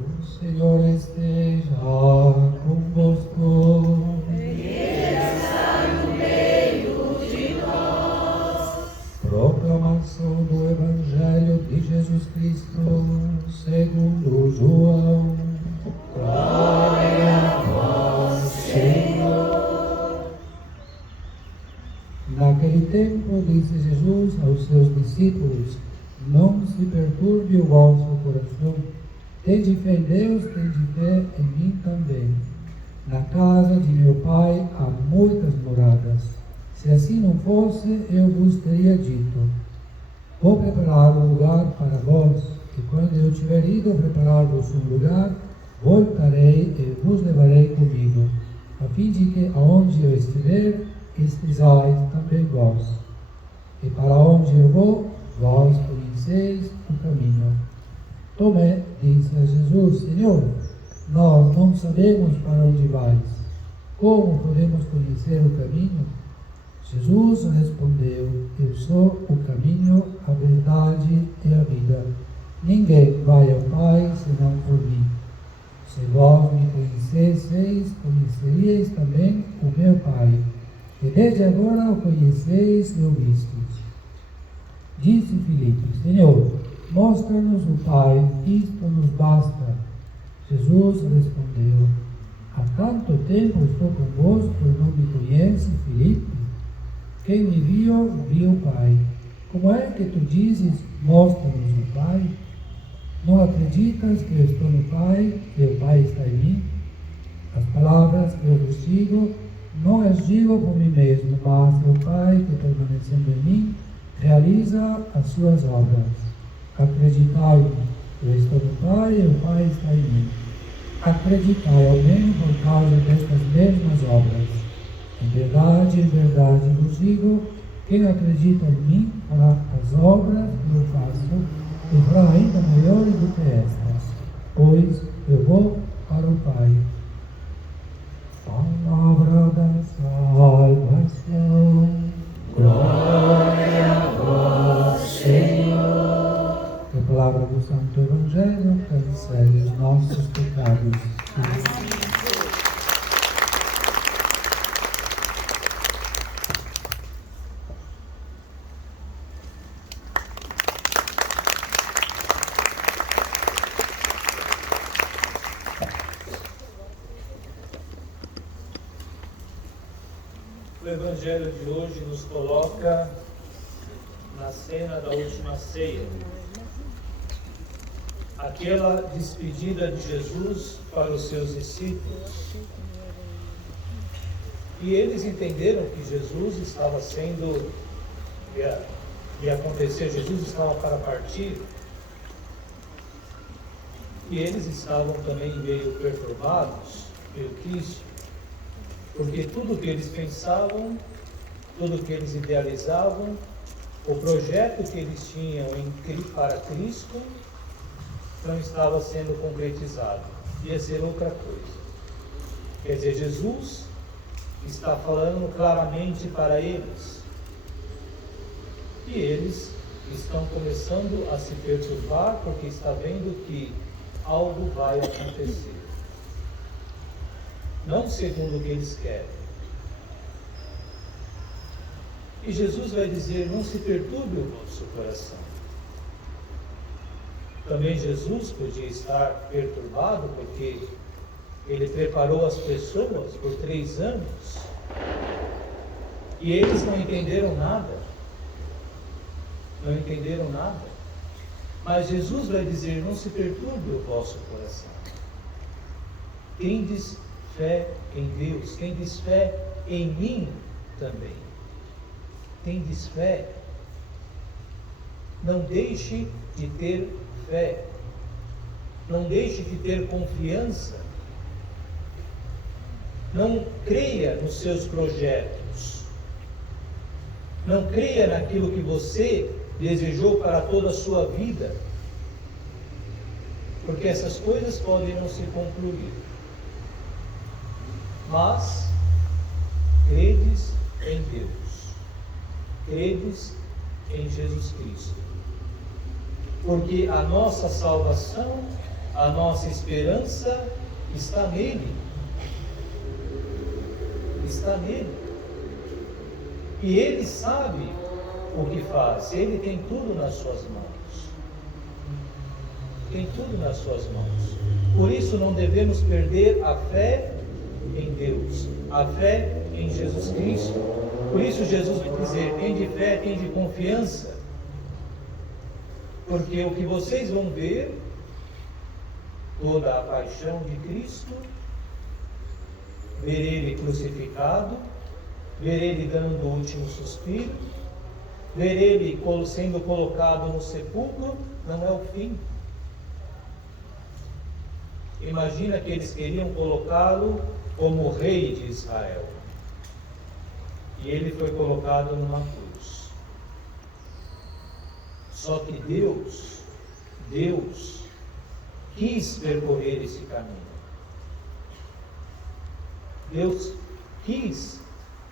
O Senhor esteja convosco. Ele está no meio de nós. Proclamação do Evangelho de Jesus Cristo segundo João. Glória a vós, Senhor. Naquele tempo disse Jesus aos seus discípulos: não se perturbe o vosso coração. Tende fé em Deus, tende fé em mim também. Na casa de meu Pai há muitas moradas. Se assim não fosse, eu vos teria dito: vou preparar um lugar para vós, e quando eu tiver ido preparar-vos um lugar, voltarei e vos levarei comigo, a fim de que aonde eu estiver, estejais também vós. E para onde eu vou, vós conheceis o caminho. Tomé disse a Jesus: Senhor, nós não sabemos para onde vais. Como podemos conhecer o caminho? Jesus respondeu: eu sou o caminho, a verdade e a vida. Ninguém vai ao Pai senão por mim. Se vós me conhecesseis, conheceríeis também o meu Pai. E desde agora o conheceis e o vistes. Disse Filipe: Senhor, mostra-nos o Pai, isto nos basta. Jesus respondeu: há tanto tempo estou convosco e não me conhece, Filipe? Quem me viu, viu o Pai. Como é que tu dizes: mostra-nos o Pai? Não acreditas que eu estou no Pai, que o Pai está em mim? As palavras que eu vos digo, não as digo por mim mesmo, mas o Pai que permanecendo em mim, realiza as suas obras. Acreditai-me, eu estou no Pai e o Pai está em mim. Acreditai ao menos por causa destas mesmas obras. Em verdade vos digo, quem acredita em mim fará as obras que eu faço, e fará ainda maiores do que estas, pois eu vou para o Pai. Palavra da salvação. Glória a vós, Senhor. Que a palavra do Santo Evangelho cancele os nossos pecados. O Evangelho de hoje nos coloca na cena da última ceia. Aquela despedida de Jesus para os seus discípulos. E eles entenderam que Jesus estava sendo, ia acontecer, Jesus estava para partir. E eles estavam também meio perturbados, meio tristes. Porque tudo que eles pensavam, tudo que eles idealizavam, o projeto que eles tinham para Cristo, não estava sendo concretizado. Ia ser outra coisa. Quer dizer, Jesus está falando claramente para eles. E eles estão começando a se perturbar porque está vendo que algo vai acontecer. Não segundo o que eles querem. E Jesus vai dizer: não se perturbe o vosso coração. Também Jesus podia estar perturbado porque ele preparou as pessoas por 3 anos e eles não entenderam nada. Não entenderam nada. Mas Jesus vai dizer: não se perturbe o vosso coração. Tendes fé em Deus, tendes fé em mim também. Tendes fé. Não deixe de ter fé. Não deixe de ter confiança. Não creia nos seus projetos. Não creia naquilo que você desejou para toda a sua vida. Porque essas coisas podem não se concluir. Mas credes em Deus, credes em Jesus Cristo. Porque a nossa salvação, a nossa esperança está nele. Está nele. E ele sabe o que faz. Ele tem tudo nas suas mãos. Tem tudo nas suas mãos. Por isso não devemos perder a fé em Deus, a fé em Jesus Cristo. Por isso Jesus vai dizer: tem de fé, tem de confiança. Porque o que vocês vão ver, toda a paixão de Cristo, ver ele crucificado, ver ele dando o último suspiro, ver ele sendo colocado no sepulcro, não é o fim. Imagina que eles queriam colocá-lo como rei de Israel. E ele foi colocado numa cruz. Só que Deus quis percorrer esse caminho. Deus quis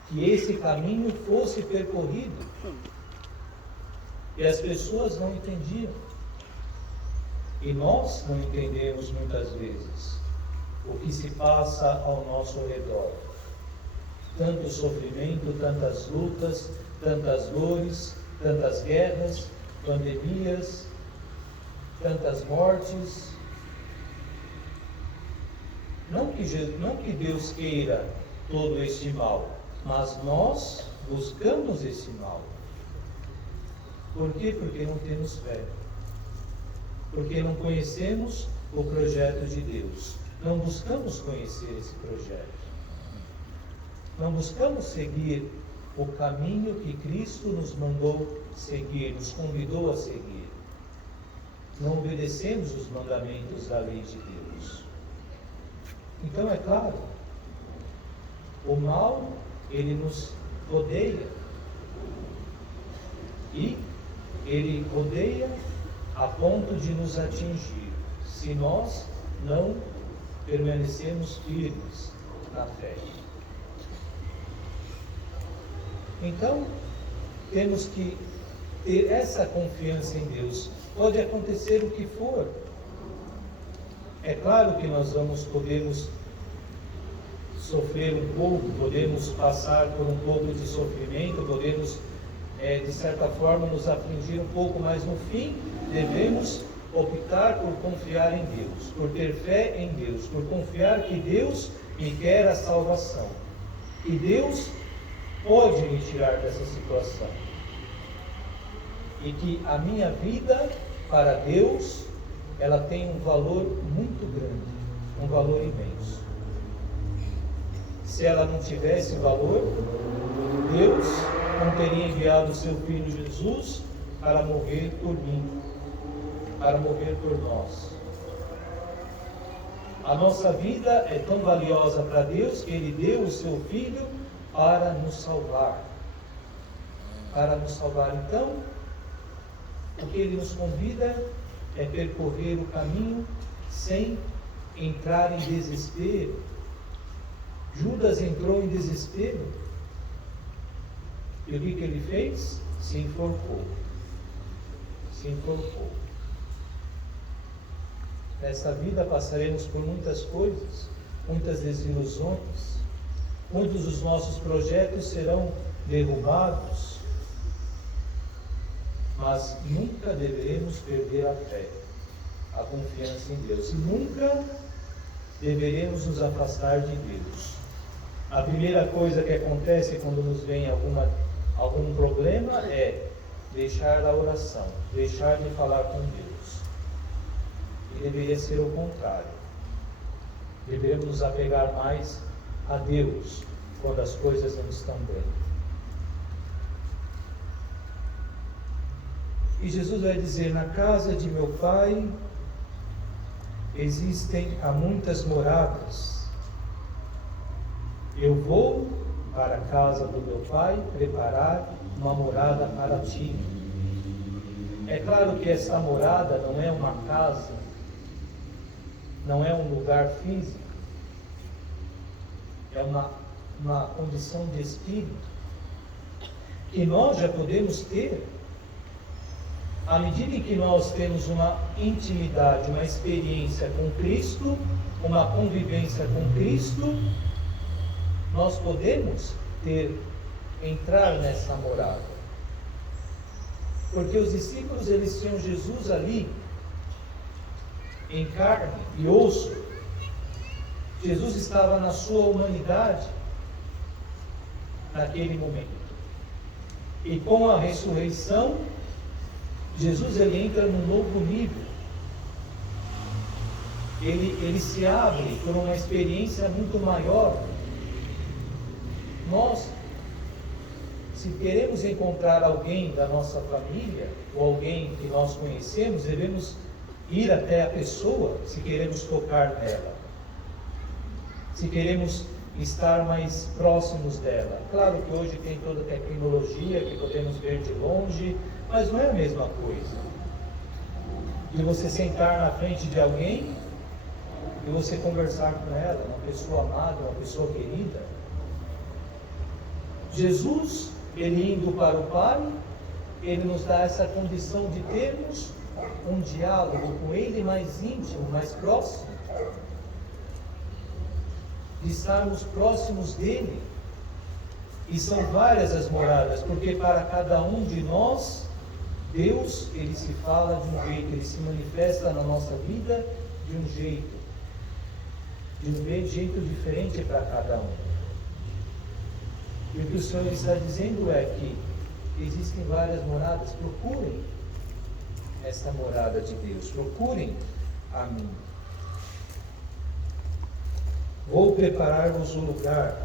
que esse caminho fosse percorrido. E as pessoas não entendiam. E nós não entendemos muitas vezes o que se passa ao nosso redor. Tanto sofrimento, tantas lutas, tantas dores, tantas guerras, pandemias, tantas mortes. Não que Deus queira todo este mal, mas nós buscamos esse mal. Por quê? Porque não temos fé. Porque não conhecemos o projeto de Deus. Não buscamos conhecer esse projeto. Não buscamos seguir o caminho que Cristo nos mandou seguir, nos convidou a seguir. Não obedecemos os mandamentos da lei de Deus. Então, é claro, o mal, ele nos rodeia. E ele rodeia a ponto de nos atingir, se nós não permanecermos firmes na fé. Então, temos que ter essa confiança em Deus. Pode acontecer o que for. É claro que nós podemos sofrer um pouco, podemos passar por um pouco de sofrimento, podemos, de certa forma, nos afligir um pouco, mas no fim, devemos optar por confiar em Deus, por ter fé em Deus, por confiar que Deus me quer a salvação. E Deus pode me tirar dessa situação. E que a minha vida, para Deus, ela tem um valor muito grande, um valor imenso. Se ela não tivesse valor, Deus não teria enviado o seu Filho Jesus para morrer por mim, para morrer por nós. A nossa vida é tão valiosa para Deus que Ele deu o seu Filho para nos salvar. Para nos salvar. Então, o que Ele nos convida é percorrer o caminho sem entrar em desespero. Judas entrou em desespero. E o que ele fez? Se enforcou. Se enforcou. Nesta vida passaremos por muitas coisas, muitas desilusões. Muitos dos nossos projetos serão derrubados. Mas nunca deveremos perder a fé, a confiança em Deus. E nunca deveremos nos afastar de Deus. A primeira coisa que acontece quando nos vem algum problema é deixar a oração, deixar de falar com Deus. E deveria ser o contrário. Devemos nos apegar mais a Deus quando as coisas não estão bem. E Jesus vai dizer: na casa de meu Pai há muitas moradas. Eu vou para a casa do meu Pai preparar uma morada para ti. É claro que essa morada não é uma casa, não é um lugar físico, é uma condição de espírito que nós já podemos ter à medida em que nós temos uma intimidade, uma experiência com Cristo, uma convivência com Cristo, nós podemos entrar nessa morada. Porque os discípulos, eles tinham Jesus ali, em carne e osso. Jesus estava na sua humanidade, naquele momento. E com a ressurreição, Jesus ele entra num novo nível. Ele se abre por uma experiência muito maior. Nós, se queremos encontrar alguém da nossa família, ou alguém que nós conhecemos, devemos ir até a pessoa, se queremos tocar nela, se queremos estar mais próximos dela. Claro que hoje tem toda a tecnologia que podemos ver de longe, mas não é a mesma coisa de você sentar na frente de alguém e você conversar com ela, uma pessoa amada, uma pessoa querida. Jesus, ele indo para o Pai, ele nos dá essa condição de termos um diálogo com ele mais íntimo, mais próximo, de estarmos próximos dele. E são várias as moradas, porque para cada um de nós, Deus, ele se fala de um jeito, ele se manifesta na nossa vida de um jeito diferente para cada um. E o que o Senhor está dizendo é que existem várias moradas. Procurem esta morada de Deus, procurem a mim. Vou preparar-vos um lugar.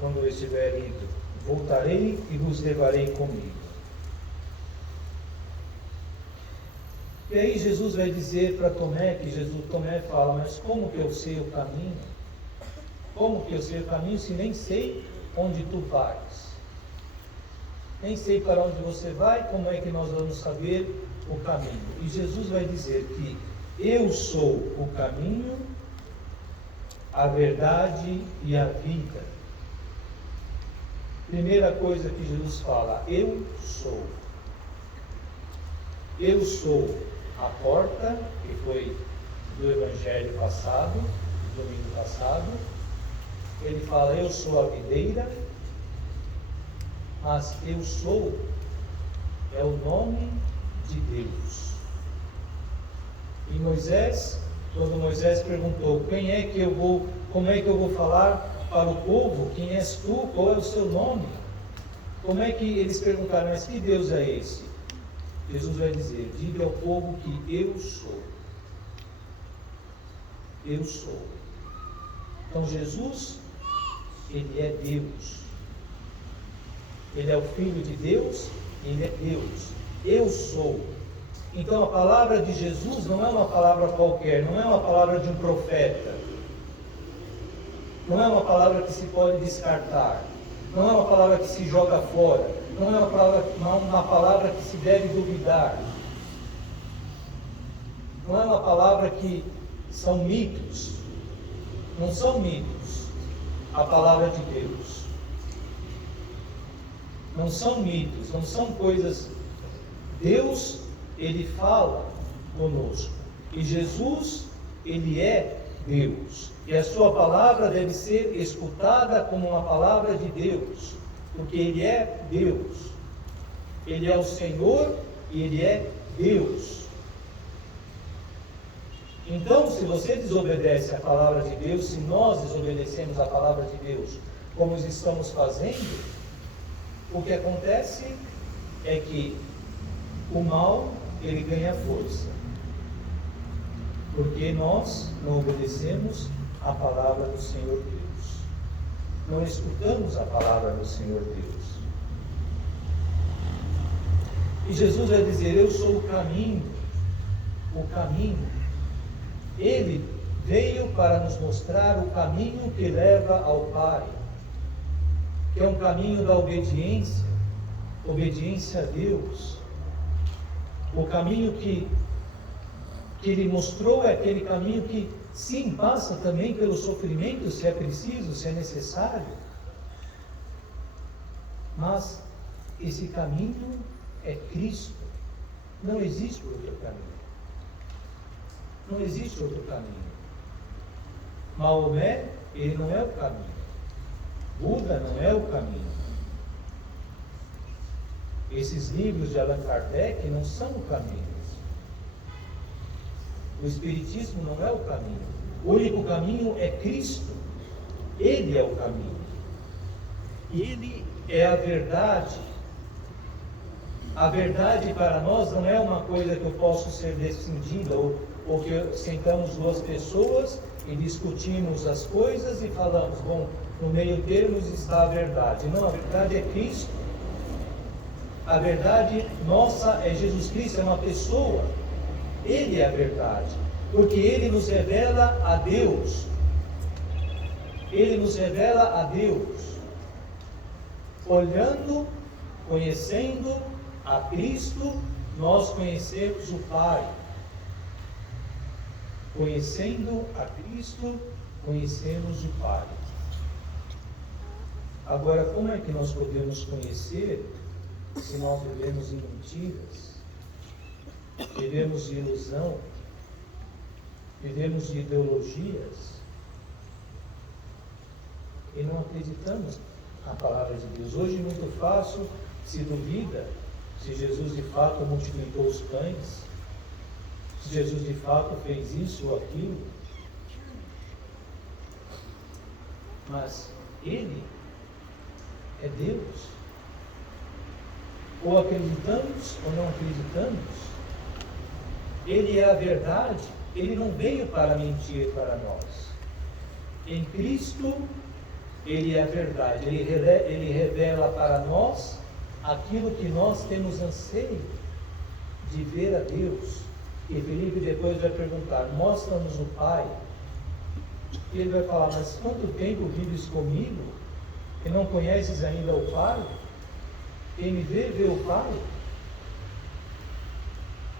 Quando eu estiver indo, voltarei e vos levarei comigo. E aí Jesus vai dizer para Tomé, Tomé fala, mas como que eu sei o caminho? Como que eu sei o caminho se nem sei onde tu vais? Nem sei para onde você vai, como é que nós vamos saber o caminho? E Jesus vai dizer que eu sou o caminho, a verdade e a vida. Primeira coisa que Jesus fala, eu sou. Eu sou a porta, que foi do evangelho passado, do domingo passado. Ele fala, eu sou a videira, mas eu sou é o nome de Deus. E Moisés, quando Moisés perguntou, como é que eu vou falar para o povo, quem és tu, qual é o seu nome? Como é que eles perguntaram, mas que Deus é esse? Jesus vai dizer, diga ao povo que eu sou. Eu sou. Então Jesus, ele é Deus. Ele é o Filho de Deus, ele é Deus. Eu sou. Então a palavra de Jesus não é uma palavra qualquer, não é uma palavra de um profeta. Não é uma palavra que se pode descartar. Não é uma palavra que se joga fora. Não é uma palavra que se deve duvidar. Não é uma palavra que são mitos. Não são mitos. A palavra de Deus. Não são mitos, não são coisas. Deus, ele fala conosco. E Jesus, ele é Deus. E a sua palavra deve ser escutada como uma palavra de Deus, porque ele é Deus. Ele é o Senhor e ele é Deus. Então, se você desobedece à palavra de Deus, se nós desobedecemos à palavra de Deus, como estamos fazendo, o que acontece é que o mal, ele ganha força. Porque nós não obedecemos a palavra do Senhor Deus. Não escutamos a palavra do Senhor Deus. E Jesus vai dizer, eu sou o caminho. O caminho. Ele veio para nos mostrar o caminho que leva ao Pai. Que é um caminho da obediência. Obediência a Deus. O caminho que ele mostrou é aquele caminho que, sim, passa também pelo sofrimento, se é preciso, se é necessário. Mas esse caminho é Cristo. Não existe outro caminho. Não existe outro caminho. Maomé, ele não é o caminho. Buda não é o caminho. Esses livros de Allan Kardec não são o caminho. O Espiritismo não é o caminho. O único caminho é Cristo. Ele é o caminho. Ele é a verdade. A verdade para nós não é uma coisa que eu posso ser decidida, ou que sentamos duas pessoas e discutimos as coisas e falamos, bom, no meio termo está a verdade. Não, a verdade é Cristo. A verdade nossa é Jesus Cristo, é uma pessoa. Ele é a verdade, porque Ele nos revela a Deus. Ele nos revela a Deus. Olhando, conhecendo a Cristo, nós conhecemos o Pai. Conhecendo a Cristo, conhecemos o Pai. Agora, como é que nós podemos conhecer se nós vivemos em mentiras, vivemos de ilusão, vivemos de ideologias e não acreditamos na palavra de Deus? Hoje, muito fácil, se duvida se Jesus de fato multiplicou os pães, se Jesus de fato fez isso ou aquilo. Mas Ele é Deus. Ou acreditamos ou não acreditamos. Ele é a verdade. Ele não veio para mentir para nós. Em Cristo, Ele é a verdade. Ele revela para nós aquilo que nós temos anseio de ver a Deus. E Felipe depois vai perguntar, mostra-nos o Pai. E ele vai falar, mas quanto tempo vives comigo e não conheces ainda o Pai? Quem me vê, vê o Pai.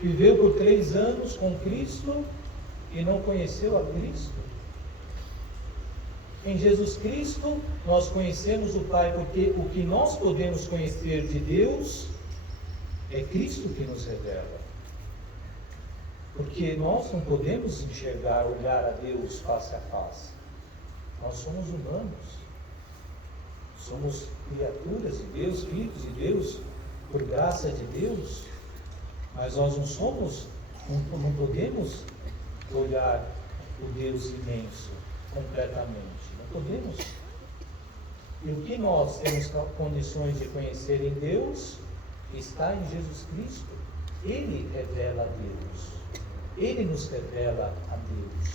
Viveu por 3 anos com Cristo e não conheceu a Cristo. Em Jesus Cristo nós conhecemos o Pai, porque o que nós podemos conhecer de Deus é Cristo que nos revela. Porque nós não podemos enxergar, olhar a Deus face a face. Nós somos humanos. Somos criaturas de Deus, filhos de Deus, por graça de Deus. Mas nós não podemos olhar o Deus imenso completamente. Não podemos. E o que nós temos condições de conhecer em Deus está em Jesus Cristo. Ele revela a Deus. Ele nos revela a Deus.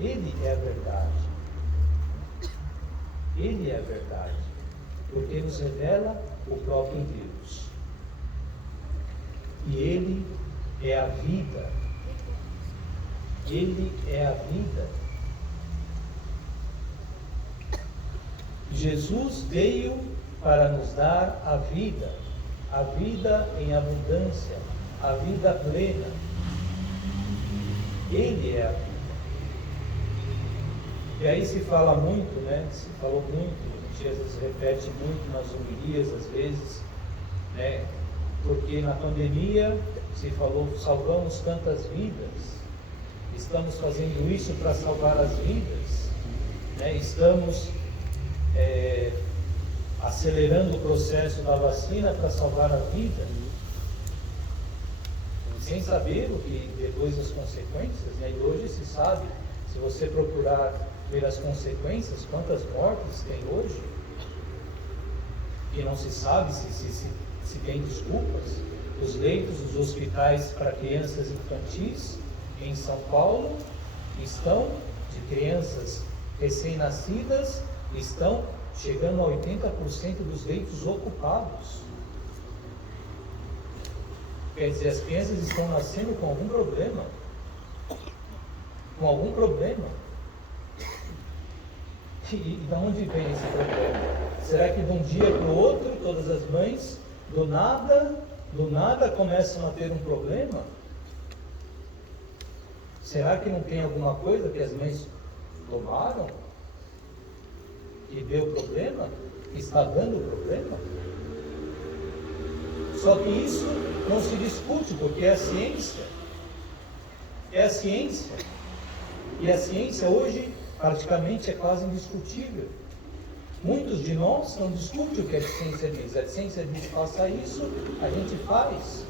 Ele é a verdade. Ele é a verdade. Porque nos revela o próprio Deus. E Ele é a vida. Ele é a vida. Jesus veio para nos dar a vida em abundância, a vida plena. Ele é a vida. E aí se fala muito, né? Se falou muito, a gente às vezes repete muito nas homilias, às vezes, né? Porque na pandemia se falou, salvamos tantas vidas, estamos fazendo isso para salvar as vidas, né? Estamos acelerando o processo da vacina para salvar a vida, sem saber o que depois as consequências, né? E hoje se sabe, se você procurar ver as consequências, quantas mortes tem hoje, e não se sabe se tem desculpas. Os leitos dos hospitais para crianças infantis em São Paulo estão, de crianças recém-nascidas, estão chegando a 80% dos leitos ocupados. Quer dizer, as crianças estão nascendo com algum problema. Com algum problema. E de onde vem esse problema? Será que de um dia para o outro, todas as mães, do nada começam a ter um problema? Será que não tem alguma coisa que as mães tomaram que deu problema? Que está dando problema? Só que isso não se discute, porque é a ciência. É a ciência. E a ciência hoje praticamente é quase indiscutível. Muitos de nós não discutem o que a ciência diz. A ciência diz faça isso, a gente faz.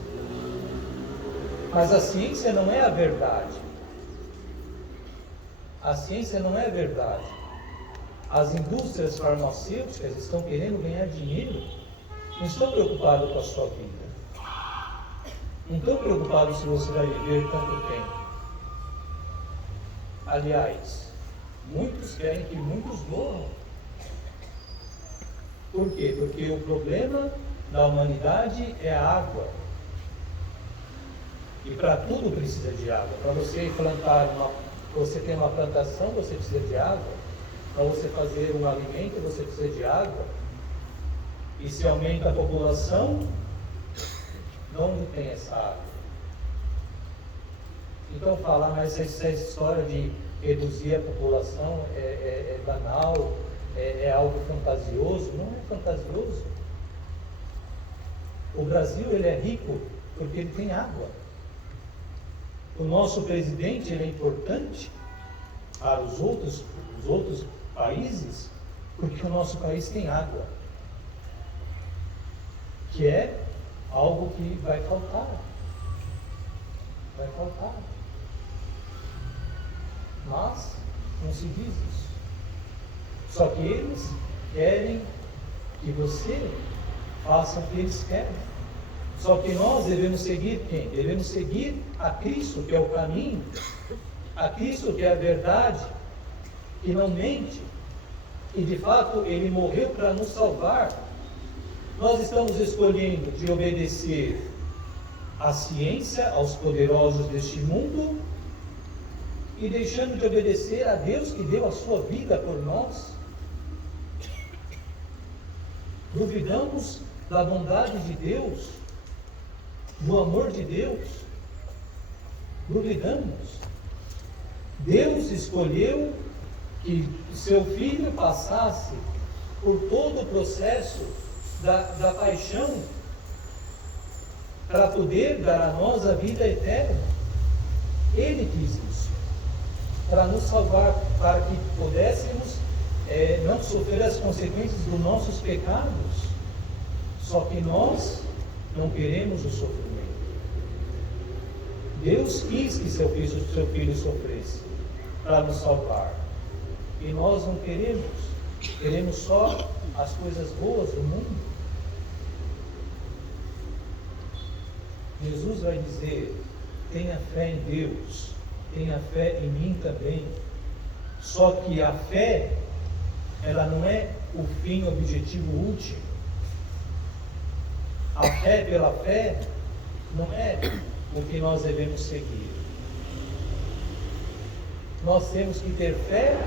Mas a ciência não é a verdade. A ciência não é a verdade. As indústrias farmacêuticas estão querendo ganhar dinheiro. Não estão preocupados com a sua vida. Não estão preocupados se você vai viver tanto tempo. Aliás, muitos querem que muitos morram. Por quê? Porque o problema da humanidade é a água. E para tudo precisa de água. Para você você ter uma plantação, você precisa de água. Para você fazer um alimento, você precisa de água. E se aumenta a população, de onde tem essa água? Então falar, mas essa história de reduzir a população é banal, é algo fantasioso. Não é fantasioso. O Brasil ele é rico porque ele tem água. O nosso presidente ele é importante para os outros países porque o nosso país tem água, que é algo que vai faltar. Vai faltar. Mas não se diz isso. Só que eles querem que você faça o que eles querem. Só que nós devemos seguir quem? Devemos seguir a Cristo, que é o caminho, a Cristo, que é a verdade, que não mente, e de fato Ele morreu para nos salvar. Nós estamos escolhendo de obedecer à ciência, aos poderosos deste mundo, e deixando de obedecer a Deus que deu a sua vida por nós. Duvidamos da bondade de Deus, do amor de Deus. Duvidamos. Deus escolheu que seu filho passasse por todo o processo da paixão para poder dar a nós a vida eterna. Ele quis isso, para nos salvar, para que pudéssemos não sofrer as consequências dos nossos pecados. Só que nós não queremos o sofrimento. Deus quis que seu filho sofresse para nos salvar. E nós não queremos. Queremos só as coisas boas do mundo. Jesus vai dizer: tenha fé em Deus, tenha fé em mim também. Só que a fé, ela não é o fim, o objetivo último. A fé pela fé não é o que nós devemos seguir. Nós temos que ter fé,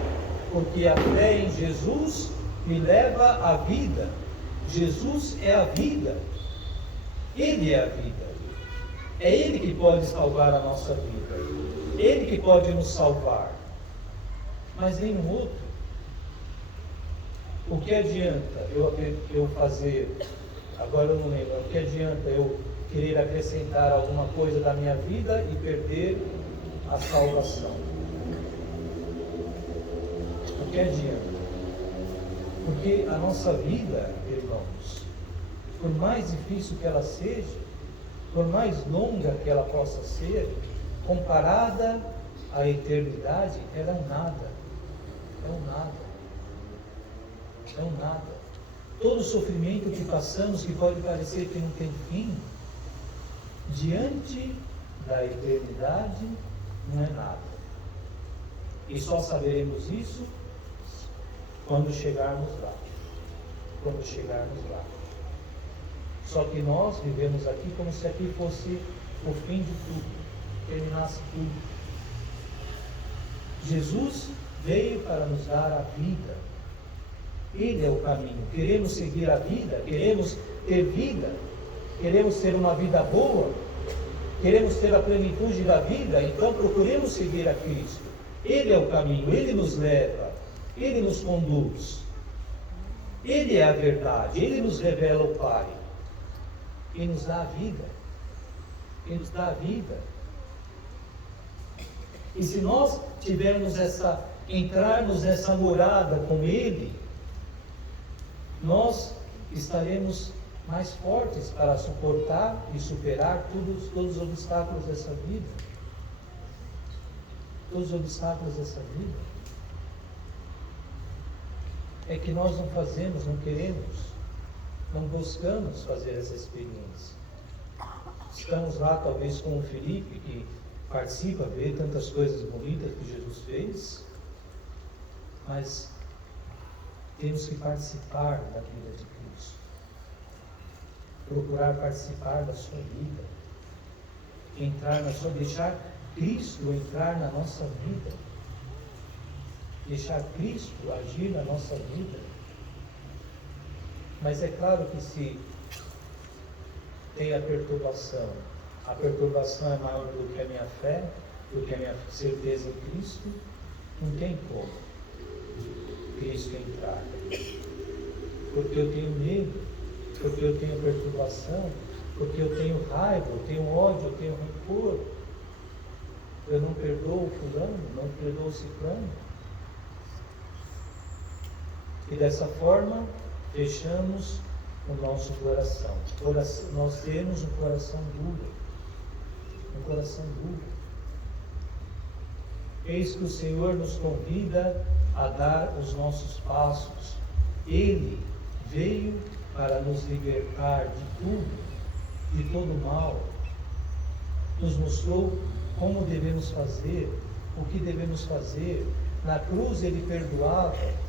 porque a fé em Jesus me leva à vida. Jesus é a vida. Ele é a vida. É Ele que pode salvar a nossa vida. Ele que pode nos salvar. Mas nenhum outro. O que adianta eu fazer, agora eu não lembro, o que adianta eu querer acrescentar alguma coisa da minha vida e perder a salvação? O que adianta? Porque a nossa vida, irmãos, por mais difícil que ela seja, por mais longa que ela possa ser, comparada à eternidade, ela é um nada. É um nada. É um nada. Todo sofrimento que passamos, que pode parecer que não tem fim, diante da eternidade, não é nada. E só saberemos isso quando chegarmos lá. Quando chegarmos lá. Só que nós vivemos aqui como se aqui fosse o fim de tudo, terminasse tudo. Jesus veio para nos dar a vida. Ele é o caminho. Queremos seguir a vida, queremos ter vida, queremos ter uma vida boa, queremos ter a plenitude da vida, então procuremos seguir a Cristo. Ele é o caminho, Ele nos leva, Ele nos conduz. Ele é a verdade, Ele nos revela o Pai. e nos dá a vida. E nos dá a vida. E se nós entrarmos nessa morada com Ele, nós estaremos mais fortes para suportar e superar todos os obstáculos dessa vida. Todos os obstáculos dessa vida. É que nós não fazemos, não queremos, não buscamos fazer essa experiência. Estamos lá talvez com o Felipe, que participa, vê tantas coisas bonitas que Jesus fez, mas temos que participar da vida de Cristo. Procurar participar da sua vida. Deixar Cristo entrar na nossa vida. Deixar Cristo agir na nossa vida. Mas é claro que se tem a perturbação é maior do que a minha fé, do que a minha certeza em Cristo, não tem como Cristo entrar. Porque eu tenho medo, porque eu tenho perturbação, porque eu tenho raiva, eu tenho ódio, eu tenho rancor. Eu não perdoo fulano, não perdoo ciclano. E dessa forma, fechamos o nosso coração. Nós temos um coração duro. Um coração duro. Eis que o Senhor nos convida a dar os nossos passos. Ele veio para nos libertar de tudo, de todo mal. Nos mostrou como devemos fazer, o que devemos fazer. Na cruz Ele perdoava.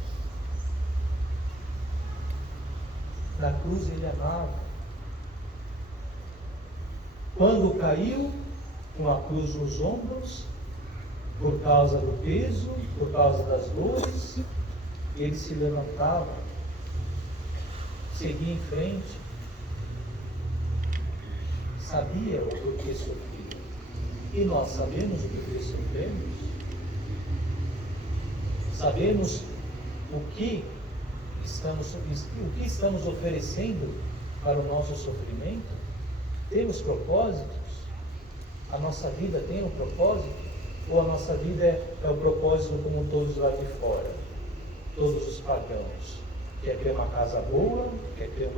Na cruz Ele amava. Quando caiu, com a cruz nos ombros, por causa do peso, por causa das dores, Ele se levantava, seguia em frente, sabia o porquê sofria. E nós sabemos o que sofremos, sabemos o que estamos oferecendo para o nosso sofrimento. Temos propósitos? A nossa vida tem um propósito? Ou a nossa vida é o propósito como todos lá de fora? Todos os pagãos. Quer ter uma casa boa, quer ter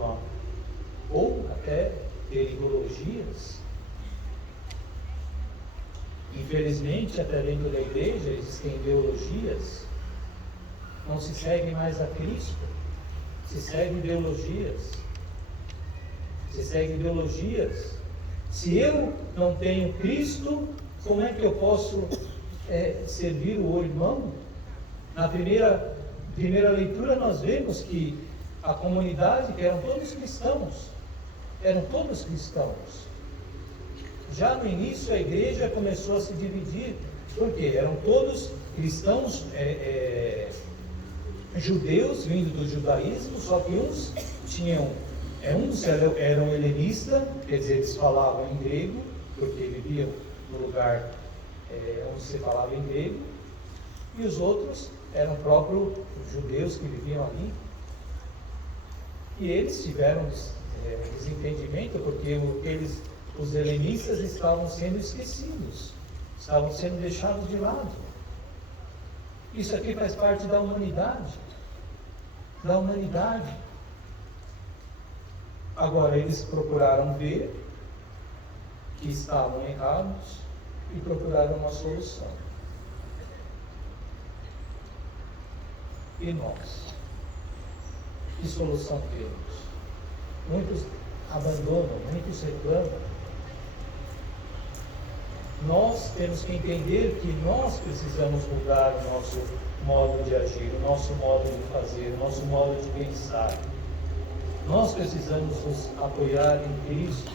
ou até ter ideologias. Infelizmente, até dentro da igreja existem ideologias. Não se segue mais a Cristo, se segue ideologias. Se segue ideologias. Se eu não tenho Cristo, como é que eu posso servir o irmão? Na primeira leitura nós vemos que a comunidade, que eram todos cristãos, Já no início a igreja começou a se dividir, porque eram todos cristãos judeus, vindo do judaísmo, só que uns eram helenistas, quer dizer, eles falavam em grego, porque viviam no lugar onde se falava em grego, e os outros eram próprios judeus que viviam ali. E eles tiveram desentendimento, porque os helenistas estavam sendo esquecidos, estavam sendo deixados de lado. Isso aqui faz parte da humanidade. Agora eles procuraram ver que estavam errados e procuraram uma solução. E nós? Que solução temos? Muitos abandonam, muitos reclamam. Nós temos que entender que nós precisamos mudar o nosso modo de agir, o nosso modo de fazer, o nosso modo de pensar. Nós precisamos nos apoiar em Cristo,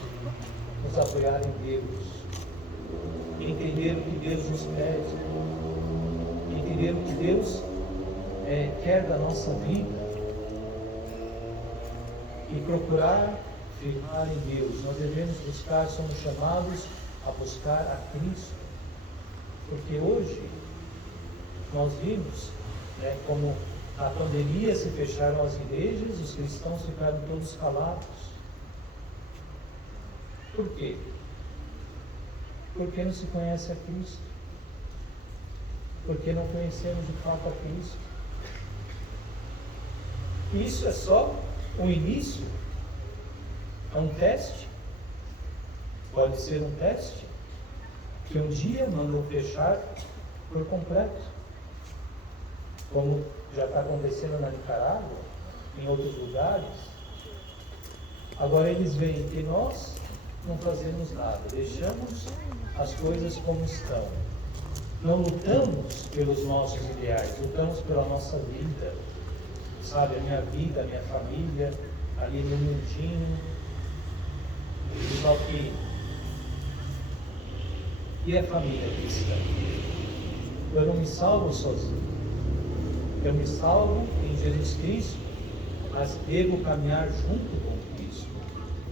nos apoiar em Deus, entender o que Deus nos pede, entender o que Deus quer da nossa vida e procurar firmar em Deus. Nós devemos buscar, somos chamados a buscar a Cristo, porque hoje nós vimos como na pandemia se fecharam as igrejas, os cristãos ficaram todos calados. Por quê? Porque não se conhece a Cristo. Porque não conhecemos de fato a Cristo. Isso é só o início. É um teste. Pode ser um teste que um dia mandam fechar por completo. Como já está acontecendo na Nicarágua, em outros lugares. Agora eles veem que nós não fazemos nada, deixamos as coisas como estão. Não lutamos pelos nossos ideais, lutamos pela nossa vida. Sabe, a minha vida, a minha família, ali no mundinho. Só que... E a família cristã? Eu não me salvo sozinho. Eu me salvo em Jesus Cristo, mas devo caminhar junto com Cristo,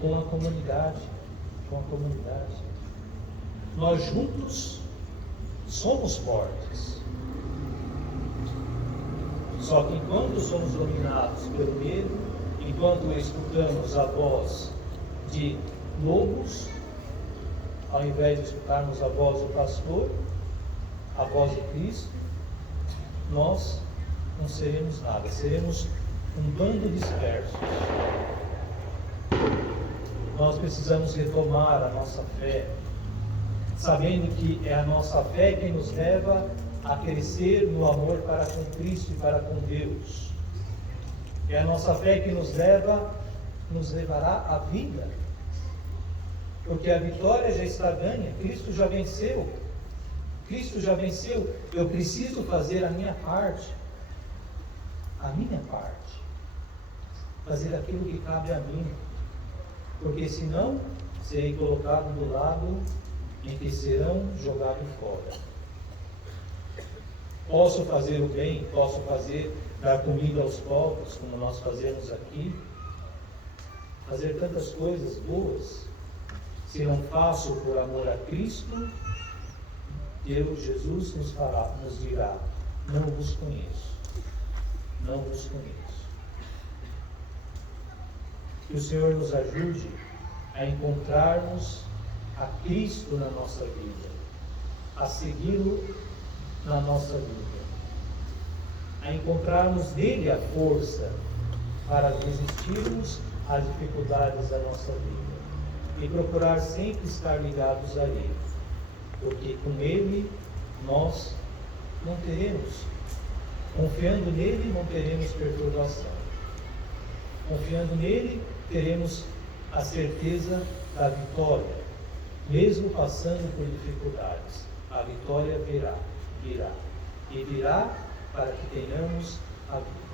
com a comunidade, Nós juntos somos fortes. Só que enquanto somos dominados pelo medo, enquanto escutamos a voz de lobos, ao invés de escutarmos a voz do pastor, a voz de Cristo, nós não seremos nada, seremos um bando disperso. Nós precisamos retomar a nossa fé, sabendo que é a nossa fé que nos leva a crescer no amor para com Cristo e para com Deus. É a nossa fé que nos levará à vida. Porque a vitória já está ganha, Cristo já venceu. Eu preciso fazer a minha parte. Fazer aquilo que cabe a mim. Porque senão serei colocado do lado em que serão jogados fora. Posso fazer o bem, posso dar comida aos pobres, como nós fazemos aqui, fazer tantas coisas boas. Se não faço por amor a Cristo, Jesus nos dirá: não vos conheço. Que o Senhor nos ajude a encontrarmos a Cristo na nossa vida, a segui-lo na nossa vida, a encontrarmos nele a força para resistirmos às dificuldades da nossa vida e procurar sempre estar ligados a ele, porque com ele nós não teremos, confiando nele não teremos perturbação, confiando nele teremos a certeza da vitória, mesmo passando por dificuldades. A vitória virá, e virá para que tenhamos a vida.